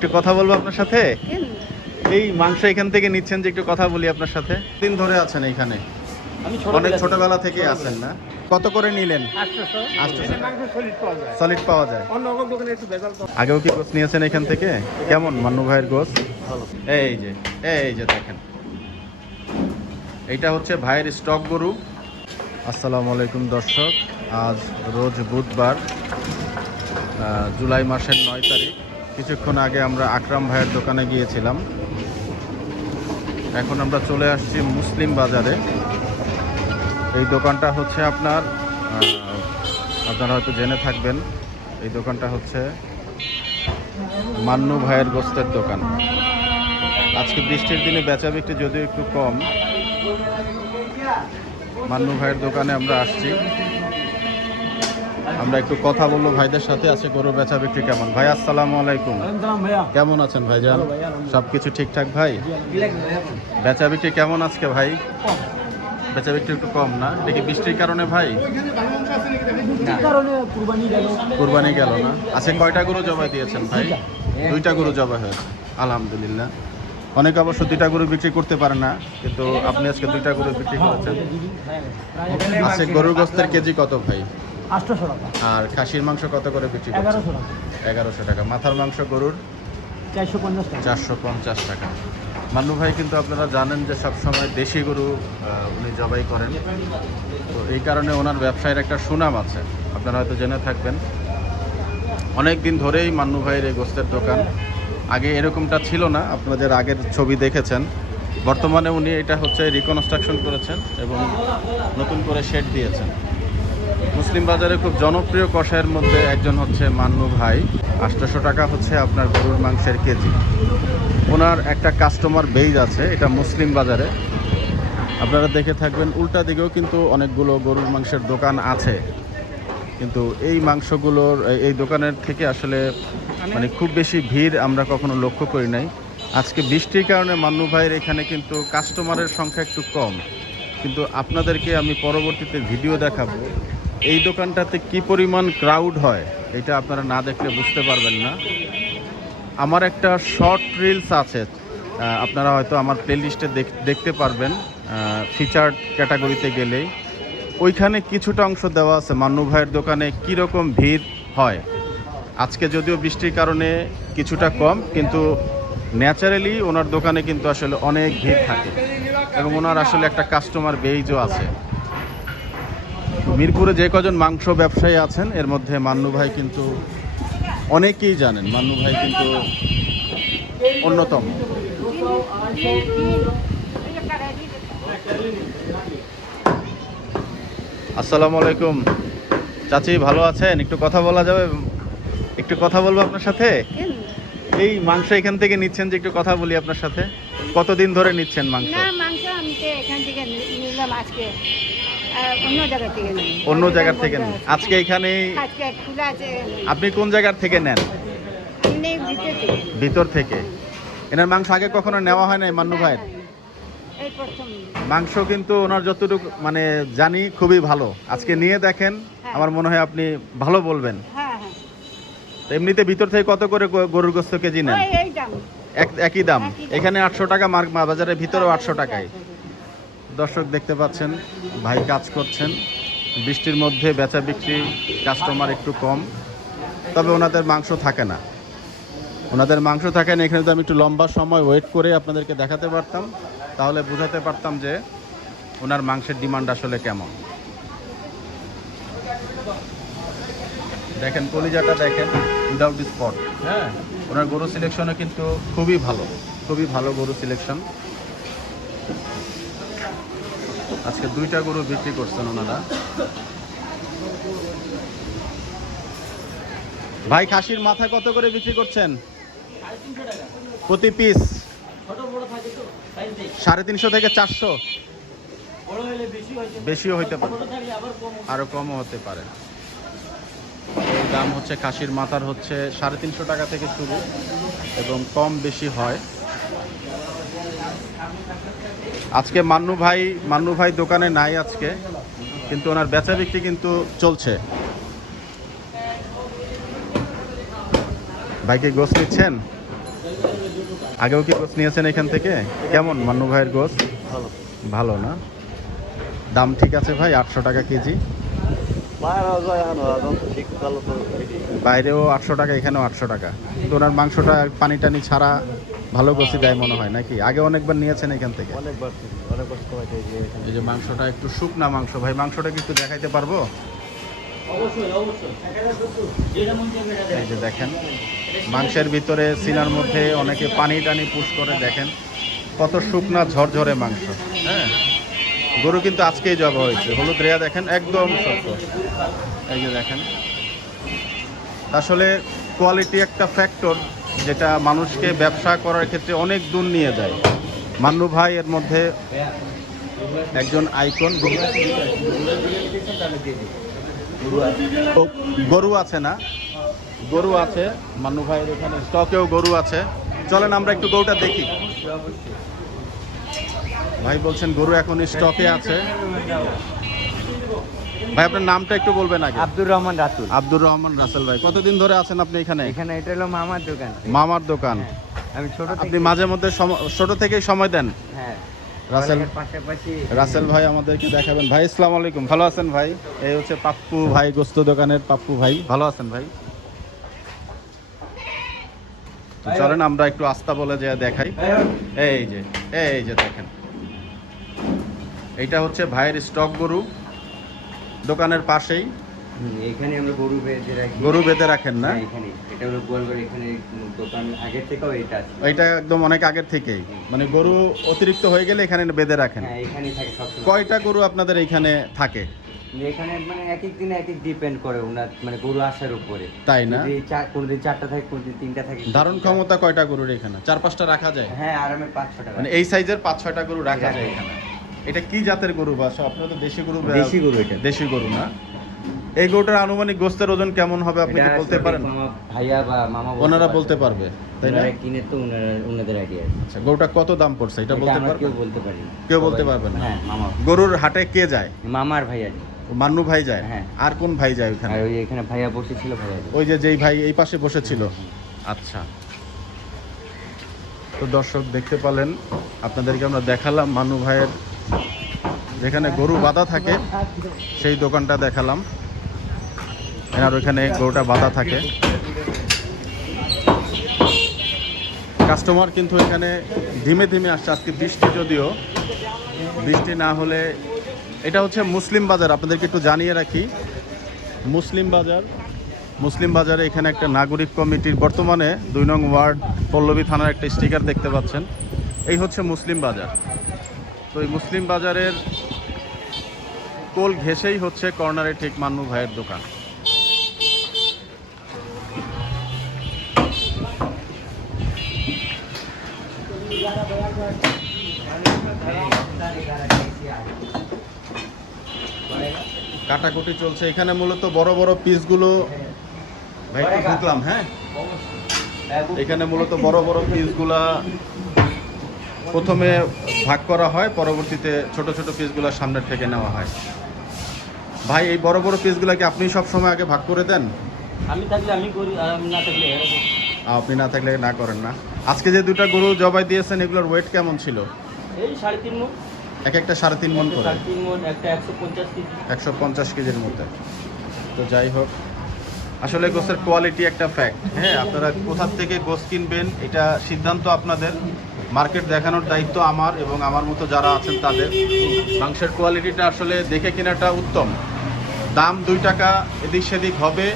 একটু কথা বলব আপনার সাথে? এই মাংস এখান থেকে নিচ্ছেন যে একটু কথা বলি আপনার সাথে। দিন ধরে আছেন এখানে? অনেক ছোটবেলা থেকে আছেন না? কত করে নিলেন। সলিড পাওয়া যায়। সলিড পাওয়া যায়। অন্য অন্য দোকানে একটু ভেজাল পাওয়া আগেও কি গোস নিয়েছেন এখান থেকে? কেমন মান্নু ভাইয়ের গোস? এই যে এই যে দেখেন। এইটা হচ্ছে ভাইয়ের স্টক গরু। আসসালামু আলাইকুম দর্শক। আজ রোজ বুধবার জুলাই মাসের নয় তারিখ। কিছুক্ষণ আগে আমরা আকরাম ভাইয়ের দোকানে গিয়েছিলাম। এখন আমরা চলে আসছি মুসলিম বাজারে। এই দোকানটা হচ্ছে আপনার আপনারা হয়তো জেনে থাকবেন, এই দোকানটা হচ্ছে মান্নু ভাইয়ের গোস্তের দোকান। আজকে বৃষ্টির দিনে বেচা বিক্রি যদিও একটু কম, মান্নু ভাইয়ের দোকানে আমরা আসছি। আমরা একটু কথা বলব ভাইদের সাথে আছে গরু বেচা বিক্রি কেমন? ভাই, আসসালামু আলাইকুম। কেমন আছেন ভাইজান। সব কিছু ঠিকঠাক ভাই? বেচা বিক্রি কেমন আজকে ভাই? বেচা বিক্রি একটু কম না? দেখি বৃষ্টির কারণে ভাই? কুরবানি গেল না। আজকে কয়টা গরু জবাই দিয়েছেন ভাই? দুইটা গরু জবাই হয়েছে। আলহামদুলিল্লাহ। অনেক অবশ্য দুইটা গরু বিক্রি করতে পারে না, কিন্তু আপনি আজকে দুইটা গরু বিক্রি করেছেন। আজকে গরুর গোস্তের কেজি কত ভাই? আটশোশো টাকা। আর খাসির মাংস কত করে বিক্রি এগারোশো টাকা। এগারোশো টাকা। মাথার মাংস গরুর? চারশো পঞ্চাশ টাকা। চারশো পঞ্চাশ টাকা। মান্নু ভাই কিন্তু আপনারা জানেন যে সবসময় দেশি গরু উনি জবাই করেন। তো এই কারণে ওনার ব্যবসায়ের একটা সুনাম আছে। আপনারা হয়তো জেনে থাকবেন। অনেক দিন ধরেই মান্নু ভাইয়ের এই গোস্তের দোকান। আগে এরকমটা ছিল না। আপনাদের আগের ছবি দেখেছেন। বর্তমানে উনি এটা হচ্ছে রিকনস্ট্রাকশন করেছেন এবং নতুন করে শেড দিয়েছেন। মুসলিম বাজারে খুব জনপ্রিয় কষায়ের মধ্যে একজন হচ্ছে মান্নু ভাই। আটশোশো টাকা হচ্ছে আপনার গরুর মাংসের কেজি। ওনার একটা কাস্টমার বেজ আছে, এটা মুসলিম বাজারে। আপনারা দেখে থাকবেন, উল্টা দিকেও কিন্তু অনেকগুলো গরুর মাংসের দোকান আছে। কিন্তু এই মাংসগুলোর, এই- দোকানের থেকে আসলে মানে খুব বেশি ভিড় আমরা কখনো লক্ষ্য করি নাই। আজকে বৃষ্টির কারণে মান্নু ভাইয়ের এখানে কিন্তু কাস্টমারের সংখ্যা একটু কম। কিন্তু আপনাদেরকে আমি পরবর্তীতে ভিডিও দেখাবো এই দোকানটাতে কি পরিমাণ ক্রাউড হয়, এটা আপনারা না দেখলে বুঝতে পারবেন না। আমার একটা শর্ট রিলস আছে আপনারা হয়তো আমার প্লেলিস্টে দেখতে পারবেন ফিচার্ড ক্যাটাগরিতে গেলেই। ওইখানে কিছুটা অংশ দেওয়া আছে, মান্নু ভাইয়ের দোকানে কীরকম ভিড় হয়। আজকে যদিও বৃষ্টির কারণে কিছুটা কম, কিন্তু ন্যাচারালি ওনার দোকানে কিন্তু আসলে অনেক ভিড় থাকে। এবং ওনার আসলে একটা কাস্টমার বেইজও আছে। মিরপুরে যে কজন মাংস ব্যবসায়ী আছেন, এর মধ্যে মান্নু ভাই কিন্তু অনেকেই জানেন। মান্নু ভাই কিন্তু অন্যতম। আসসালামু আলাইকুম। চাচি, ভালো আছেন? একটু কথা বলা যাবে? একটু কথা বলব আপনার সাথে? এই মাংস এখান থেকে নিচ্ছেন যে একটু কথা বলি আপনার সাথে। কতদিন ধরে নিচ্ছেন মাংস? মাংস আমি এখান থেকে নিলাম আজকে। অন্য জায়গা থেকে অন্য নেন। আজকে এখানে আজকে খোলা আছে। আপনি কোন জায়গার থেকে নেন? এমনি ভিতর থেকে। ভিতর থেকে। এনার মাংস আগে কখনো নেওয়া হয় নাই মান্নু ভাইয়ের? মাংস কিন্তু ওনার যতটুকু মানে জানি খুবই ভালো। আজকে নিয়ে দেখেন হ্যাঁ। আমার মনে হয় আপনি ভালো বলবেন। হ্যাঁ হ্যাঁ। এমনিতে ভিতর থেকে কত করে গরুর গোস্ত কেজি নেন? একই দাম। এখানে আটশো টাকা মার্ক বাজারের ভিতরেও আটশো টাকায়। দর্শক দেখতে পাচ্ছেন ভাই কাজ করছেন। বৃষ্টির মধ্যে বেচা বিক্রি কাস্টমার একটু কম তবে ওনাদের মাংস থাকে না। ওনাদের মাংস থাকে না এখানে তো আমি একটু লম্বা সময় ওয়েট করে আপনাদেরকে দেখাতে পারতাম। তাহলে বোঝাতে পারতাম যে ওনার মাংসের ডিমান্ড আসলে কেমন। দেখেন কলিজাটা দেখেন উইদাউট স্পট হ্যাঁ। ওনার গরু সিলেকশনও কিন্তু খুবই ভালো খুবই ভালো গরু সিলেকশন আজকে দুইটা গরু বিক্রি করছেন ওনারা। ভাই, খাসির মাথা কত করে বিক্রি করছেন? প্রতি পিস সাড়ে তিনশো থেকে চারশো? বেশি বেশিও হইতে পারে। আরও কমও হতে পারে। দাম হচ্ছে খাসির মাথার হচ্ছে সাড়ে তিনশো টাকা থেকে শুরু এবং কম বেশি হয়। আজকে মান্নু ভাই মান্নু ভাই দোকানে নাই আজকে কিন্তু ওনার বেচা বিক্রি কিন্তু চলছে। ভাইকে গোস নিচ্ছেন? আগেও কি গোস নিয়েছেন এখান থেকে? কেমন মান্নু ভাইয়ের গোস ভালো। না? দাম ঠিক আছে ভাই আটশো টাকা কেজি? বাইরেও আটশো টাকা এখানেও আটশো টাকা। কিন্তু ওনার মাংসটা পানি টানি ছাড়া ভালো গোসি দেয় মনে হয় নাকি? আগে অনেকবার নিয়েছেন এখান থেকে। অনেকবার অনেক কষ্ট হয়েছে যে এই যে মাংসটা একটু শুকনা মাংস ভাই মাংসটা কি একটু দেখাইতে পারব? এই যে দেখেন মাংসের ভিতরে সিনার মধ্যে অনেকে পানি টানি পুশ করে দেখেন কত শুকনা ঝরঝরে মাংস। হ্যাঁ গরু কিন্তু আজকেই জবা হয়েছে। হলুদ রেয়া দেখেন একদম শক্ত এই যে দেখেন আসলে কোয়ালিটি একটা ফ্যাক্টর। যেটা মানুষকে ব্যবসা করার ক্ষেত্রে অনেক দূর নিয়ে যায় মান্নু ভাই এর মধ্যে একজন আইকন। গরু আছে না? গরু আছে, মান্নু ভাইয়ের এখানে স্টকেও গরু আছে। চলেন আমরা একটু গরুটা দেখি। ভাই বলছেন গরু এখন স্টকে আছে। ভাই আপনার নামটা একটু বলবেন আগে। আব্দুর রহমান রাতুল। আব্দুর রহমান রাসেল ভাই কতদিন ধরে আছেন আপনি এখানে? এখানে এটা হলো মামার দোকান। মামার দোকান। আমি ছোট আপনি মাঝে মধ্যে ছোট থেকেই সময় দেন। হ্যাঁ রাসেল রাসেল ভাই আমাদেরকে দেখাবেন। ভাই আসসালামু আলাইকুম। ভালো আছেন ভাই? এই হচ্ছে পাপ্পু ভাই গোস্ত দোকানের পাপ্পু ভাই। ভালো আছেন ভাই? চলেন আমরা একটু আস্থা বলে যে দেখাই। এই যে এই যে দেখেন। এইটা হচ্ছে ভাইয়ের স্টক গরু। দোকানের পাশেই। এখানে আমরা গরু বেঁধে রাখি। গরু বেঁধে রাখেন না? হ্যাঁ, এখানে। এটা হলো গোয়ালঘর এখানে দোকান আগের থেকেও এটা আছে। এইটা একদম অনেক আগের থেকেই। মানে গরু অতিরিক্ত হয়ে গেলে এখানে বেঁধে রাখেন। হ্যাঁ থাকে সবসময়। কয়টা গরু আপনাদের থাকে? এখানে মানে এক এক দিনে এক এক ডিপেন্ড করে ওনার মানে গরু আসার উপরে। তাই না? কোনদিন চারটা থাকে কোনদিন তিনটা থাকে ধারণ ক্ষমতা কয়টা গরুর এখানে? চার পাঁচটা রাখা যায়? হ্যাঁ আরামে পাঁচশো টাকা মানে এই সাইজের পাঁচ ছয়টা গরু রাখা যায় এখানে? এটা কি জাতের গরু বা আপনারা তো দেশি গরু দেশি গরু এটা। দেশি গরু না? এই গরুটার আনুমানিক গোস্তের ওজন কেমন হবে আপনি কি বলতে পারেন? ভাইয়া বা মামা ওনারা বলতে পারবে তাই না? কিনে তো ওনাদের আইডিয়া আচ্ছা গরুটা কত দাম পড়ছে এটা বলতে পারবেন? কেউ বলতে পারি কেউ বলতে পারবেন না? হ্যাঁ মামা। গরুর হাটে কে যায়? মামার ভাইয়া। মান্নু ভাই যায়? হ্যাঁ। আর কোন ভাই যায় ওখানে? ওই এখানে ভাইয়া বসেছিল ভাইয়া ওই যে যেই ভাই এই পাশে বসেছিল। আচ্ছা। তো দর্শক দেখতে পালেন আপনাদেরকে আমরা দেখালাম মানু ভাইয়ের যেখানে গরু বাঁধা থাকে, সেই দোকানটা দেখালাম। এনার ওইখানে গরুটা বাঁধা থাকে। কাস্টমার কিন্তু এখানে ধীমে ধীমে আসছে, আজকে বৃষ্টি যদিও। বৃষ্টি না হলে, এটা হচ্ছে মুসলিম বাজার, আপনাদেরকে একটু জানিয়ে রাখি। মুসলিম বাজার, মুসলিম বাজারে এখানে একটা নাগরিক কমিটির বর্তমানে দুই নং ওয়ার্ড, পল্লবী থানার একটা স্টিকার দেখতে পাচ্ছেন। এই হচ্ছে মুসলিম বাজার। তো এই মুসলিম বাজারের কোল ঘেসেই হচ্ছে কর্নারে ঠিক মান্নু ভাইয়ের দোকান। কাটাকুটি চলছে। এখানে মূলত বড় বড় পিসগুলো ভাই ঢুকলাম হ্যাঁ? এখানে মূলত বড় বড় পিসগুলা প্রথমে ভাগ করা হয় পরবর্তীতে ছোট ছোট পিসগুলো সামনে থেকে নেওয়া হয়। ভাই এই বড় বড় পিসগুলো কি আপনি সব সময় আগে ভাগ করে দেন? আমি থাকলে আমি করি আর আমি না থাকলে আপনি না থাকলে না করেন না। আজকে যে দুটো গরু জবাই দিয়েছেন এগুলোর ওয়েট কেমন ছিল? এই সাড়ে তিন মন। এক একটা সাড়ে তিন মন করে। মন একশো পঞ্চাশ কেজির মধ্যে। তো যাই হোক আসলে গোসের কোয়ালিটি একটা ফ্যাক্ট হ্যাঁ আপনারা কোথার থেকে গোস কিনবেন এটা সিদ্ধান্ত আপনাদের। মার্কেট দেখানোর দায়িত্ব আমার এবং আমার মতো যারা আছেন তাদের। মাংসের কোয়ালিটিটা আসলে দেখে কেনাটা উত্তম। দাম দুই টাকা এদিক সেদিক হবে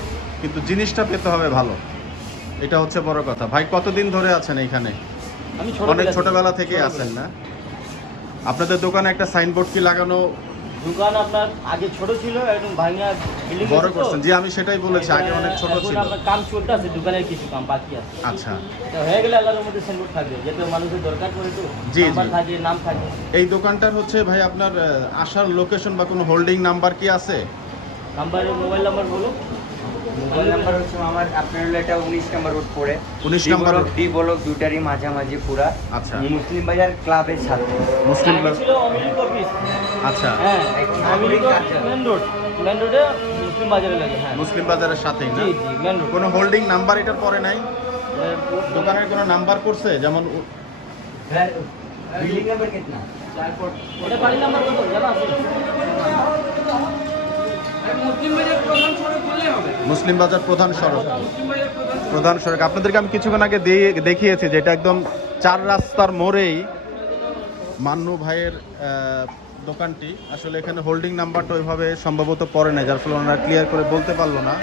কিন্তু জিনিসটা পেতে হবে ভালো। এটা হচ্ছে বড় কথা। ভাই কতদিন ধরে আছেন এইখানে আমি অনেক ছোটবেলা ছোটবেলা থেকে আছেন না? আপনাদের দোকানে একটা সাইনবোর্ড কি লাগানো দোকান আপনার আগে ছোট ছিল একদম ভাঙা বিল্ডিং বড় করছেন। জি আমি সেটাই বলেছি আগে অনেক ছোট ছিল। আপনার কাম চলতে আছে দোকানের কিছু কাম বাকি আছে। আচ্ছা। তো হয়ে গেলে আল্লাহর মধ্যে থাকবে যাতে মানুষের দরকার পড়ে তো। জি। থাকে নাম থাকে। এই দোকানটার হচ্ছে ভাই আপনার আসার লোকেশন বা কোনো হোল্ডিং নাম্বার কি আছে? নাম্বার মোবাইল নাম্বার বলো মোবাইল নাম্বার হচ্ছে আমার আপনার হলো এটা উনিশ নাম্বার রোড পড়ে। 19 নাম্বার রোড। ডি ব্লক দুটারই মাঝামাঝি পুরা। আচ্ছা। মুসলিম বাজার ক্লাবের সাথে। মুসলিম ক্লাব ছিল অমিলিক অফিস আচ্ছা। হ্যাঁ মুসলিম বাজারের সাথেই না? কোনো হোল্ডিং নাম্বার এটার পরে নাই? দোকানের কোনো নাম্বার করছে? যেমন মুসলিম বাজার প্রধান সড়ক। প্রধান সড়ক। আপনাদেরকে আমি কিছুক্ষণ আগে দেখিয়েছি যেটা একদম চার রাস্তার মোড়েই মান্নু ভাইয়ের দোকানটি। আসলে এখানে হোল্ডিং নাম্বারটা ওইভাবে সম্ভবত পড়ে নাই, যার ফলে ওনারা ক্লিয়ার করে বলতে পারল না।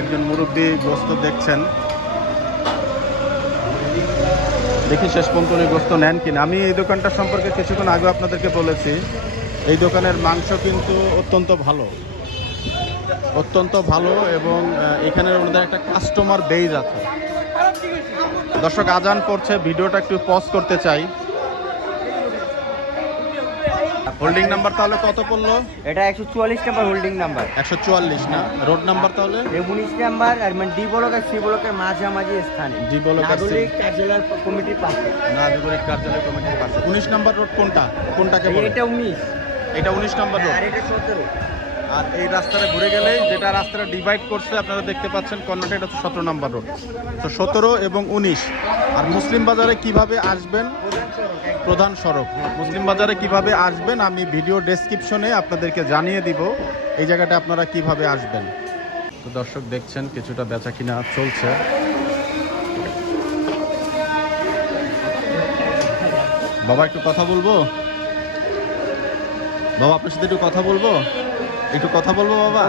একজন মুরব্বী গ্রস্ত দেখছেন। দেখি শেষ পর্যন্ত উনি গোস্ত নেন কিনা। আমি এই দোকানটা সম্পর্কে কিছুক্ষণ আগে আপনাদেরকে বলেছি, এই দোকানের মাংস কিন্তু অত্যন্ত ভালো। অত্যন্ত ভালো এবং এখানে ওনাদের একটা কাস্টমার বেজ আছে। দর্শক, আজান পড়ছে, ভিডিওটা একটু পজ করতে চাই। হোল্ডিং নাম্বার তাহলে কত পড়ল? এটা একশো চুয়াল্লিশ নাম্বার হোল্ডিং নাম্বার একশো চুয়াল্লিশ না? রোড নাম্বার তাহলে? উনিশ নাম্বার আর মানে ডি ব্লক আর সি ব্লকের মাঝামাঝি স্থানে। D block committee. নাগরিক কার্যালয় কমিটির পাশে। নাগরিক কার্যালয় কমিটির পাশে। উনিশ নাম্বার রোড কোনটা? কোনটাকে এটা উনিশ। এটা উনিশ নাম্বার রোড আর এটা সতেরো। আর এই রাস্তাটা ঘুরে গেলেই যেটা রাস্তাটা ডিভাইড করছে, আপনারা দেখতে পাচ্ছেন কর্নারটা এটা হচ্ছে সতেরো নাম্বার রোড তো সতেরো এবং উনিশ। আর মুসলিম বাজারে কীভাবে আসবেন? প্রধান সড়ক। মুসলিম বাজারে কীভাবে আসবেন, আমি ভিডিও ডেসক্রিপশনে আপনাদেরকে জানিয়ে দিব। এই জায়গাটা আপনারা কীভাবে আসবেন? তো দর্শক দেখছেন, কিছুটা বেচা কিনা চলছে। বাবা, একটু কথা বলব? বাবা, আপনার সাথে একটু কথা বলব? একটু কথা বলব বাবা?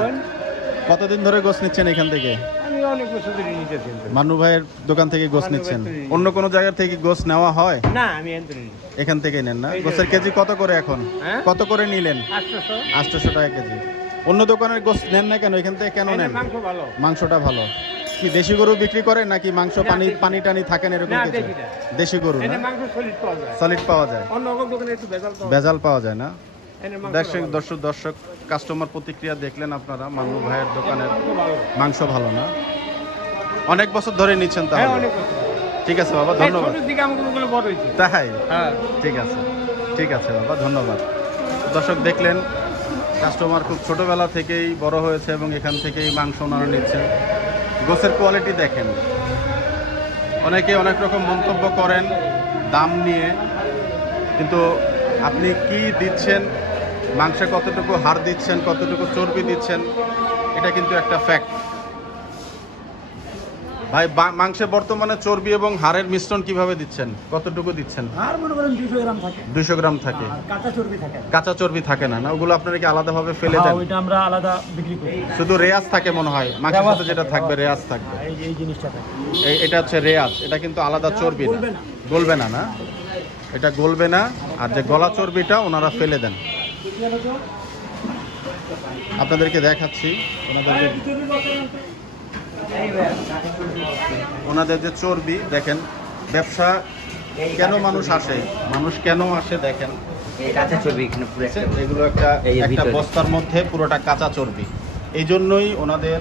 কতদিন ধরে গোস নিচ্ছেন এখান থেকে? আমি অনেক বছর ধরে নিতেছি মান্নু ভাইয়ের দোকান থেকে গোস নিচ্ছেন। অন্য কোনো জায়গা থেকে গোস নেওয়া হয়? না আমি এখান থেকে নেন না? গোসের কেজি কত করে এখন? হ্যাঁ? কত করে নিলেন? আটশোশো। টাকা কেজি। অন্য দোকানের গোস নেন না কেন? এখান থেকে কেন নেন? মাংসটা ভালো। কি দেশি গরু বিক্রি করেন নাকি মাংস পানি পানি টানি থাকেন এরকম কিছু? দেশি গরু না? সলিড পাওয়া যায়। ভেজাল পাওয়া যায় না? দর্শক দর্শক দর্শক কাস্টমার প্রতিক্রিয়া দেখলেন আপনারা। মান্নু ভাইয়ের দোকানের মাংস ভালো না। অনেক বছর ধরে নিচ্ছেন হ্যাঁ তাহলে। ঠিক আছে বাবা ধন্যবাদ। তাই? হ্যাঁ। ঠিক আছে। ঠিক আছে বাবা ধন্যবাদ। দর্শক দেখলেন কাস্টমার খুব ছোটবেলা থেকেই বড় হয়েছে এবং এখান থেকেই মাংস ওনারা নিচ্ছেন গোসের কোয়ালিটি দেখেন। অনেকে অনেক রকম মন্তব্য করেন দাম নিয়ে। কিন্তু আপনি কি দিচ্ছেন মাংসে কতটুকু হাড় দিচ্ছেন কতটুকু চর্বি দিচ্ছেন এটা কিন্তু একটা ফ্যাক্ট ভাই মাংসে বর্তমানে চর্বি এবং হাড়ের মিশ্রণ কীভাবে দিচ্ছেন? কতটুকু দিচ্ছেন? আর মনে করেন দুশো গ্রাম থাকে। দুইশো গ্রাম থাকে। কাঁচা চর্বি থাকে। না। কাঁচা চর্বি থাকে না না? ওগুলো আপনারা কি আলাদাভাবে ফেলে হ্যাঁ, দেন? ওইটা আমরা আলাদা বিক্রি করি। শুধু রেয়াজ থাকে মনে হয়? মাংসের সাথে যেটা থাকবে রেয়াজ থাকবে। এই এই জিনিসটা থাকে। এটা হচ্ছে রেয়াজ। এটা কিন্তু আলাদা চর্বি না। না। গলবে না না? এটা গলবে না আর যে গলা চর্বিটা ওনারা ফেলে দেন। আপনাদেরকে দেখাচ্ছি ওনাদের যে ওনাদের যে চর্বি দেখেন ব্যবসা কেন মানুষ আসে? মানুষ কেন আসে দেখেন। কাঁচা চর্বি এখানে? এগুলো একটা একটা বস্তার মধ্যে পুরোটা কাঁচা চর্বি। এই জন্যই ওনাদের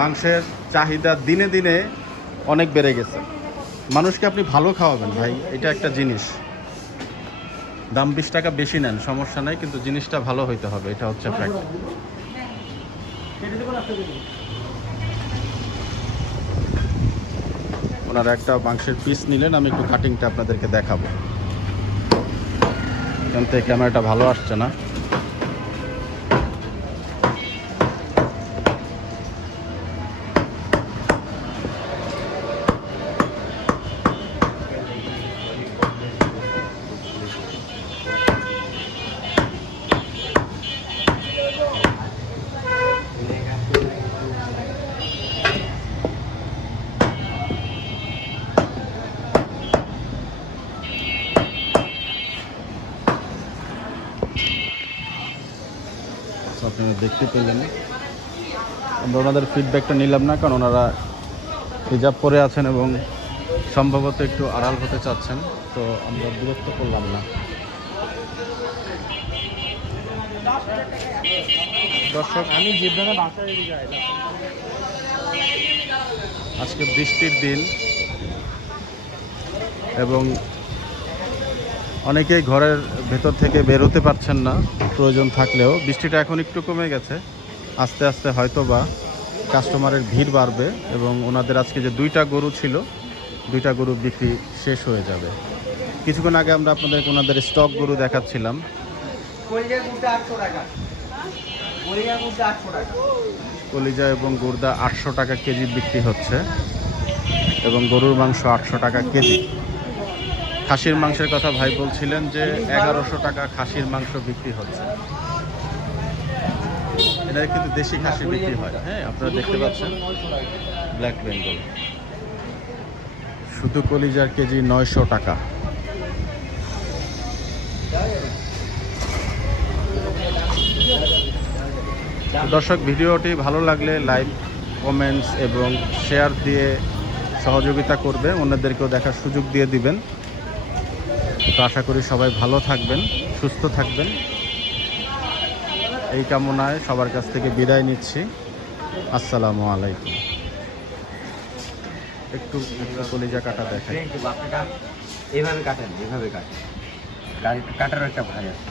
মাংসের চাহিদা দিনে দিনে অনেক বেড়ে গেছে। মানুষকে আপনি ভালো খাওয়াবেন ভাই এটা একটা জিনিস। দাম বিশ টাকা বেশি নেন, সমস্যা নাই, কিন্তু জিনিসটা ভালো হইতে হবে, এটা হচ্ছে ফ্যাক্ট ওনারা একটা মাংসের পিস নিলেন, আমি একটু কাটিংটা আপনাদেরকে দেখাবো। এখান থেকে ক্যামেরাটা ভালো আসছে না। আপনারা দেখতে পেলেন। আমরা ওনাদের ফিডব্যাকটা নিলাম না কারণ ওনারা হিজাব পরে আছেন এবং সম্ভবত একটু আড়াল হতে চাচ্ছেন তো আমরা বিরক্ত করলাম না। দর্শক আমি আজকে বৃষ্টির দিন এবং অনেকেই ঘরের ভেতর থেকে বের হতে পারছেন না। প্রয়োজন থাকলেও বৃষ্টিটা এখন একটু কমে গেছে। আস্তে আস্তে হয়তো বা কাস্টমারের ভিড় বাড়বে এবং ওনাদের আজকে যে দুইটা গরু ছিল, দুইটা গরু বিক্রি শেষ হয়ে যাবে। কিছুক্ষণ আগে আমরা আপনাদেরকে ওনাদের স্টক গরু দেখাচ্ছিলাম। কলিজা এবং গুর্দা আটশো টাকা কেজি বিক্রি হচ্ছে এবং গরুর মাংস আটশো টাকা কেজি। খাসির মাংসের কথা ভাই বলছিলেন যে এগারোশো টাকা খাসির মাংস বিক্রি হচ্ছে। এটা কিন্তু দেশি খাসি বিক্রি হয়। হ্যাঁ আপনারা দেখতে পাচ্ছেন। ব্ল্যাক বেঙ্গল শুধু কলিজার কেজি নয়শো টাকা। দর্শক, ভিডিওটি ভালো লাগলে লাইক, কমেন্টস এবং শেয়ার দিয়ে সহযোগিতা করবে। অন্যদেরকেও দেখার সুযোগ দিয়ে দিবেন। তো আশা করি সবাই ভালো থাকবেন সুস্থ থাকবেন। এই কামনায় সবার কাছ থেকে বিদায় নিচ্ছি। আসসালামু আলাইকুম। একটু কলিজা কাটা দেখাই। এইভাবে কাটেন এভাবে কাটেন। গাড়ি কাটারও একটা ভাই আছে।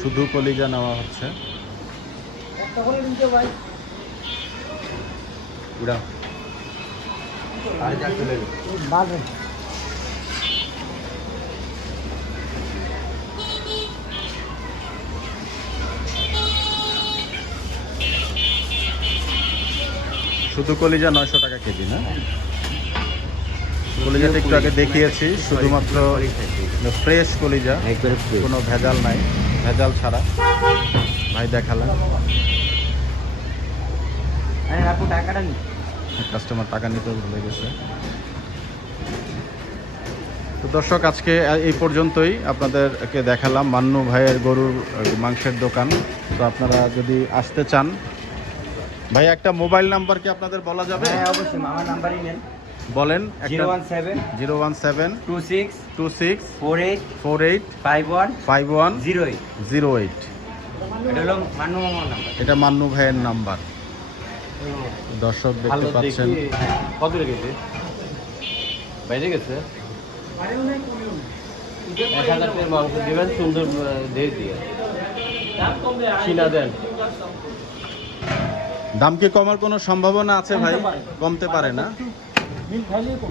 শুধু কলিজা নেওয়া হচ্ছে। উড়া আর যা চলে গেল। বাড়বে শুধু কলিজা নয়শো টাকা কেজি না? কলিজাটা একটু আগে দেখিয়েছি শুধুমাত্র ফ্রেশ কলিজা কোনো ভেজাল নাই ভেজাল ছাড়া। ভাই দেখালেন আরে আপু টাকাটা নি। কাস্টমার টাকা নিতে ভুলে গেছে। তো দর্শক আজকে এই পর্যন্তই আপনাদেরকে দেখালাম মান্নু ভাইয়ের গরুর মাংসের দোকান। তো আপনারা যদি আসতে চান ভাই একটা মোবাইল নাম্বার কি আপনাদের বলা যাবে? হ্যাঁ অবশ্যই আমার নাম্বারই নেন। বলেন zero one seven zero one seven two six two six four eight four eight five one five one zero eight. Zero eight. এটা হলো মান্নু মামার নাম্বার। এটা মান্নু ভাইয়ের নাম্বার। দর্শক দেখতে পাচ্ছেন। কত রেখেছে? বাইরে গেছে? এক হাজার মাংস দেবেন সুন্দর দেশ দিয়ে। কিনা দেন। দাম কি কমার কোনো সম্ভাবনা আছে ভাই? কমতে পারে। না?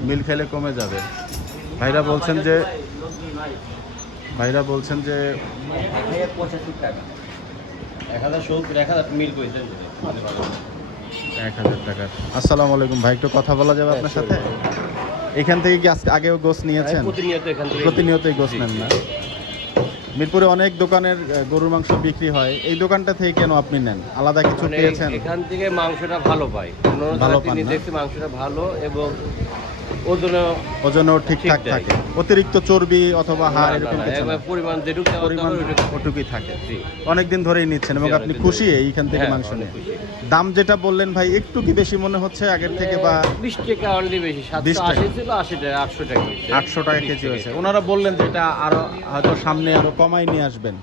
মিল খেলে কমে যাবে। ভাইরা বলছেন যে ভাইরা বলছেন যে এক হাজার সত্তর এক হাজার মিল করেছেন। এক হাজার টাকার। আসসালামু আলাইকুম ভাই একটু কথা বলা যাবে আপনার সাথে? এখান থেকে কি আজকে আগেও গোস নিয়েছেন? প্রতিনিয়তই গোস নেন না। মিরপুরে অনেক দোকানের গরুর মাংস বিক্রি হয়। এই দোকানটা থেকে কেন আপনি নেন? আলাদা কিছু মানে পেয়েছেন? এখান থেকে মাংসটা ভালো পাই। ভালো? দেখছি মাংসটা ভালো এবং ওজনও ওজনও ঠিকঠাক থাকে। অতিরিক্ত চর্বি অথবা হাড় এরকম কিছু পরিমাণ যেটুকু পরিমাণ ওটুকুই থাকে। অনেকদিন ধরেই নিচ্ছেন এবং আপনি খুশি। এইখান থেকে হ্যাঁ, মাংস নিয়ে। দাম যেটা বললেন ভাই একটু কি বেশি মনে হচ্ছে আগের থেকে বা বিশ টাকা অনলি বেশি 20 সাতশো। আশি ছিল আশি টাকা আটশো টাকা আটশো টাকা কেজি হয়েছে। ওনারা বললেন যে এটা আরও হয়তো সামনে আরও কমাই নিয়ে আসবেন।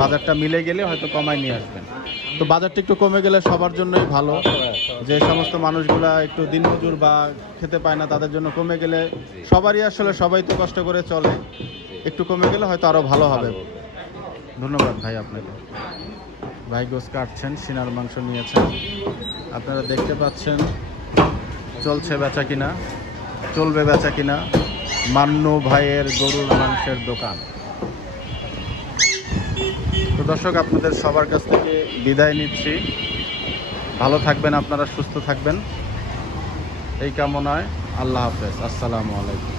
বাজারটা মিলে গেলে হয়তো কমাই নিয়ে আসবেন। তো বাজারটা একটু কমে গেলে সবার জন্যই ভালো। যে সমস্ত মানুষগুলা একটু দিনমজুর বা খেতে পায় না, তাদের জন্য কমে গেলে সবারই আসলে সবাই তো কষ্ট করে চলে। একটু কমে গেলে হয়তো আরও ভালো হবে। ধন্যবাদ ভাই আপনাকে। ভাই গোস কাটছেন, সিনার মাংস নিয়েছেন। আপনারা দেখতে পাচ্ছেন, চলছে বেচা কিনা। চলবে বেচা কিনা মান্য ভাইয়ের গরুর মাংসের দোকান। তো দর্শক, আপনাদের সবার কাছ থেকে বিদায় নিচ্ছি। ভালো থাকবেন আপনারা সুস্থ থাকবেন। এই কামনায় আল্লাহ হাফেজ। আসসালামু আলাইকুম।